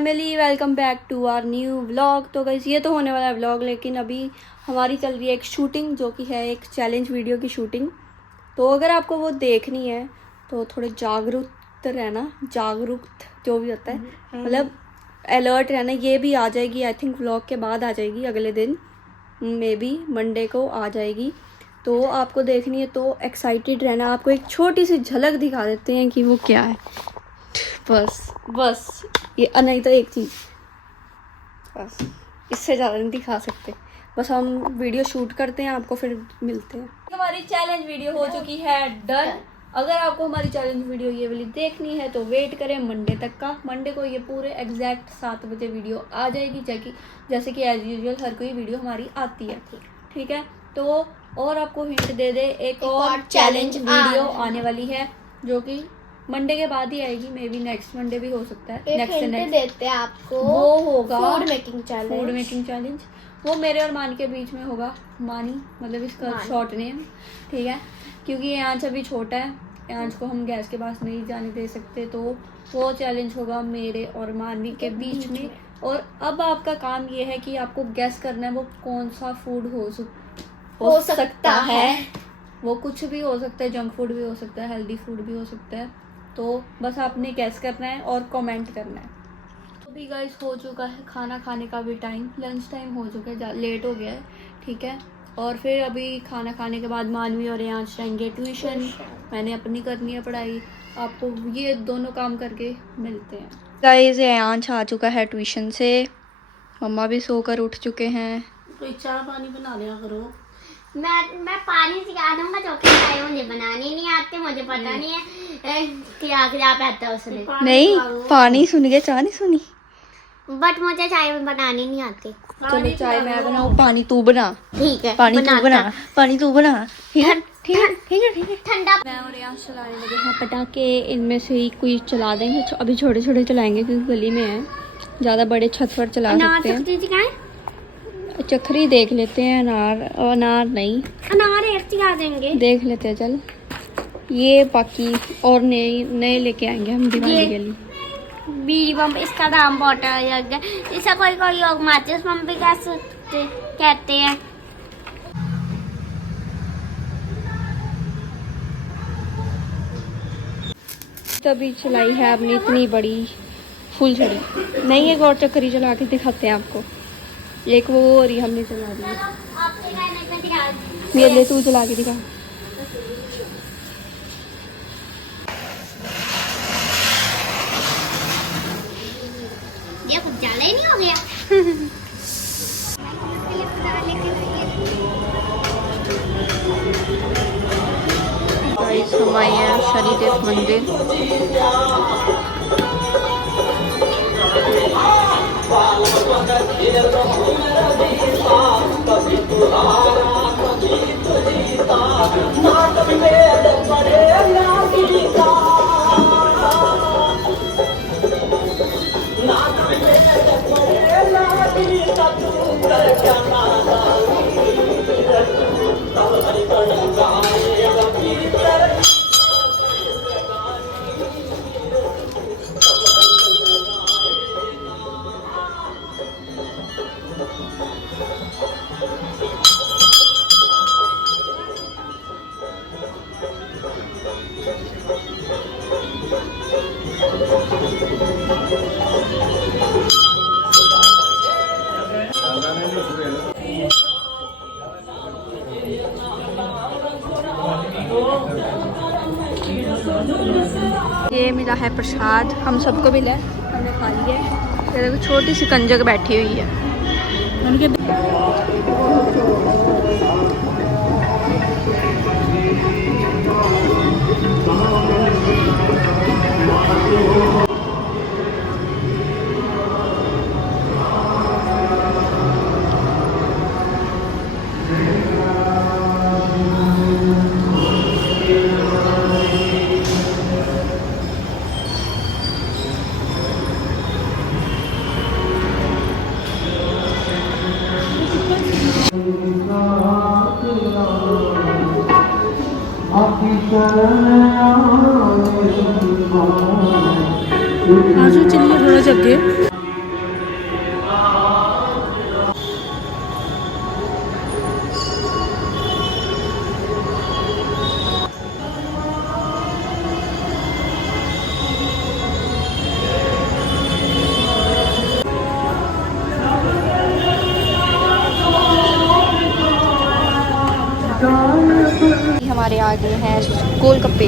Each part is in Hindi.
Family, welcome back to our new vlog. तो गाइस ये तो होने वाला है व्लॉग, लेकिन अभी हमारी चल रही है एक शूटिंग, जो कि है एक चैलेंज वीडियो की शूटिंग। तो अगर आपको वो देखनी है तो थोड़े जागरूक रहना, जागरूक जो भी होता है, मतलब अलर्ट रहना। ये भी आ जाएगी, आई थिंक व्लॉग के बाद आ जाएगी, अगले दिन मे बी मंडे को आ जाएगी। तो आपको देखनी है तो एक्साइटेड रहना। आपको एक छोटी सी झलक दिखा देते हैं कि वो क्या है। बस ये नहीं तो एक चीज़, बस इससे ज़्यादा नहीं दिखा सकते। बस हम वीडियो शूट करते हैं, आपको फिर मिलते हैं। हमारी चैलेंज वीडियो हो चुकी है डन। अगर आपको हमारी चैलेंज वीडियो ये वाली देखनी है तो वेट करें मंडे तक का। मंडे को ये पूरे एग्जैक्ट 7 बजे वीडियो आ जाएगी, जैसे कि एज यूजुअल हर कोई वीडियो हमारी आती है। ठीक है, तो और आपको हिंट दे दे, एक और चैलेंज वीडियो आने वाली है, जो कि मंडे के बाद ही आएगी। मे बी नेक्स्ट मंडे भी हो सकता है। नेक्स्ट देते हैं आपको, वो होगा फूड मेकिंग चैलेंज। वो मेरे और मानी के बीच में होगा। मानी मतलब इसका शॉर्ट नेम, ठीक है, क्योंकि यांश अभी छोटा है, यांश को हम गैस के पास नहीं जाने दे सकते। तो वो चैलेंज होगा मेरे और मानवी के बीच में। और अब आपका काम ये है कि आपको गैस करना है वो कौन सा फूड हो सकता है। वो कुछ भी हो सकता है, जंक फूड भी हो सकता है, हेल्दी फूड भी हो सकता है। तो बस आपने गैस करना है और कमेंट करना है। तो भी गाइस हो चुका है खाना खाने का भी टाइम, लंच टाइम हो चुका है, लेट हो गया है, ठीक है। और फिर अभी खाना खाने के बाद मानवी और यांश जाएंगे ट्यूशन। मैंने अपनी करनी है पढ़ाई। आपको ये दोनों काम करके मिलते हैं। गाइस यांश आ चुका है ट्यूशन से, मम्मा भी सोकर उठ चुके हैं। कोई चाय पानी बना लिया करो। मैं पानी सिखा दूंगा, जो कि चाय मुझे बनानी नहीं आती, मुझे पता नहीं है क्या क्या आता है उसमें। नहीं, पानी सुन के चाय नहीं सुनी, बट मुझे चाय बनानी नहीं आती। चलो चाय मैं बनाऊँ, पानी तू बना। ठीक है, पानी तू बना। ठीक है। ठंडा। मैं और यहाँ चलाने लगे हैं पटाखे। इनमें से ही कोई चला देंगे, अभी छोटे छोटे चलाएंगे क्योंकि गली में है, ज़्यादा बड़े छत पर चला सकते हैं। चक्री देख लेते हैं, अनार नहीं, अनार ऐसे आ जाएंगे, देख लेते हैं। चल ये बाकी और नए लेके आएंगे हम दिवाली के लिए। बीड़ी बम, इसका दाम बहुत है। इसे कोई लोग माचिस बम भी कहते हैं। तभी चलाई है आपने इतनी बड़ी फुल झड़ी। नहीं, एक और चक्री चला के दिखाते हैं आपको। एक वो और ही हमने चला दी। मेरे लिए तू चला के दिखा। ये कुछ ज्यादा ही नहीं हो गया। हम आए हैं शनिदेव मंदिर। ये मिला है प्रसाद, हम सबको मिला है, हमने खा लिया है। ये देखो छोटी सी कंजक बैठी हुई है। आजू चलिए थोड़ा जगह। हमारे आगे हैं गोलगप्पे।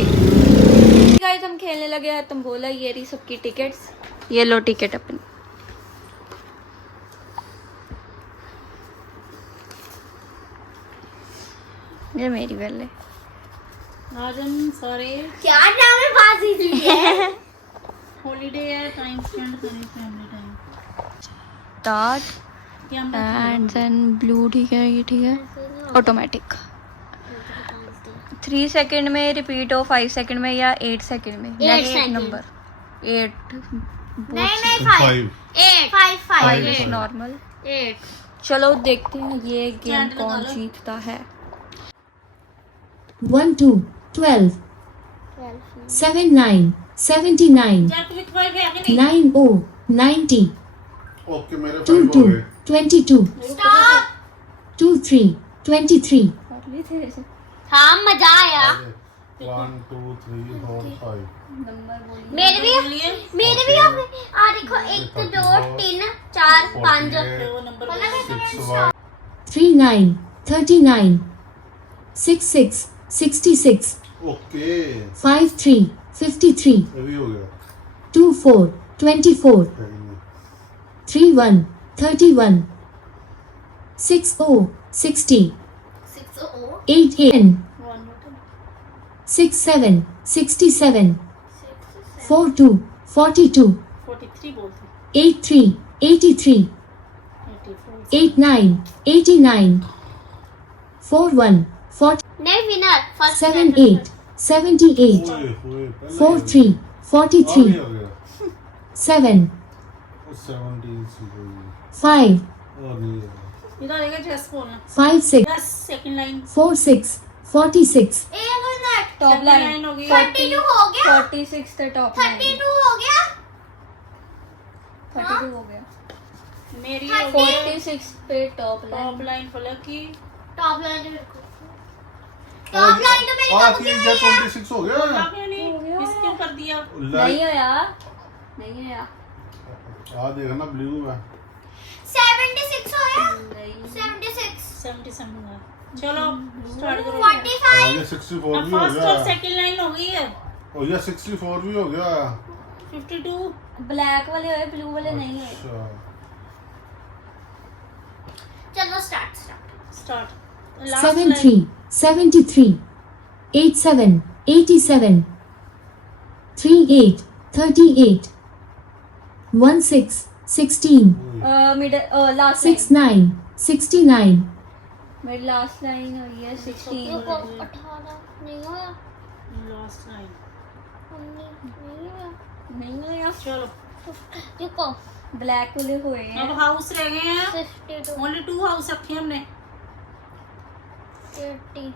गाइस हम खेलने लगे हैं, तुम बोला ये रही सबकी टिकट्स, ये लो टिकट अपनी। ये मेरी वाले आज हम सारे क्या नाम है बाजी जी है। हॉलीडे है, टाइम स्पेंड करें family time. Start and then blue, ठीक है ये ठीक है, ऑटोमेटिक 3 सेकंड में रिपीट हो, 5 सेकंड में या 8 सेकंड में। 8 नेक्स्ट सेकंड। नंबर 8, नहीं 5 8 5 5 5 नॉर्मल। 8 चलो देखते हैं ये गेम चैट लगा कौन लो। जीतता है। 1 2 12 7 9 79 चैट विद वाइफ है कि नहीं? 9 0 90 ओके मेरे 2 फाइव 2 हो गए 22 स्टॉप 2 3 23 हाँ मजा आया। 1 2 3 4 5 मेरे भी बोलिए आ देखो 1 2 3 4 5 वो नंबर 6 1 39 39 66 66 ओके 5 3 53 ये भी हो गया 2 4 24 3 1 31 6 0 60 8 10 6 7 67 4 2 42 43 बोलते 8 3 83 8 9 89 4 1 40 नहीं विनर फर्स्ट 7 8 78 ओए 4 3 43 हो गया 7 70 5 और नहीं है इधर आएगा जस्ट बोलना 5 6 10 second line 4 6 46 1 minute top Second line line हो गई। 32 हो गया 46 थे टॉप लाइन, 32 हो गया 32 हो गया, मेरी 46 पे टॉप टॉप लाइन। लाइन फलक की टॉप लाइन टॉप लाइन तो मेरी आज कब ये की क्या हुई है 26 हो गया आपने नहीं किसको कर दिया? नहीं हो यार, नहीं है यार, आज देखना ब्लू है 76 हो गया नहीं 76 70 समथिंग है। चलो स्टार्ट करो। 45 ये 64 अब भी हो फर्स्ट और गया सेकंड लाइन हो गई है। और ये 64 भी हो गया 52 ब्लैक वाले हुए, ब्लू वाले नहीं है। अच्छा चलो स्टार्ट स्टार्ट 7 3 73 8 7 87 3 8 38 1 6 16 मिडल लास्ट 6 9 69 मेरी लास्ट लाइन हुई है 16। 18 नहीं होया लास्ट लाइन। 19 नहीं होया नहीं हो यार, चलो देखो ब्लैक वाले हुए अब हैं। हाउस रह गए हैं, 62 ओनली 2 हाउस रखे हमने। 30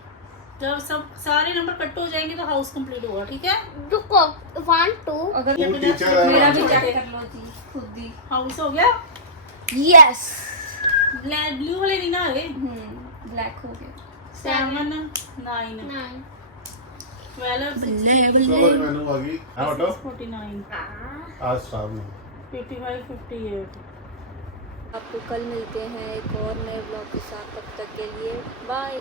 जब सब सारे नंबर कट हो जाएंगे तो हाउस कंप्लीट होगा, ठीक है? रुको 1 2 अगर वो टीचर है मेरा ना। भी चेक कर लो जी खुद ही। हाउस हो गया। यस, ब्लू वाले नहीं ना आ गए। ब्लैक हो गया। 7 9 9 12 चलो मैंने आ गई हाँ बेटा 49 आज शाम में 55 58 आपको कल मिलते हैं एक और नए ब्लॉग के साथ, तब तक के लिए बाय।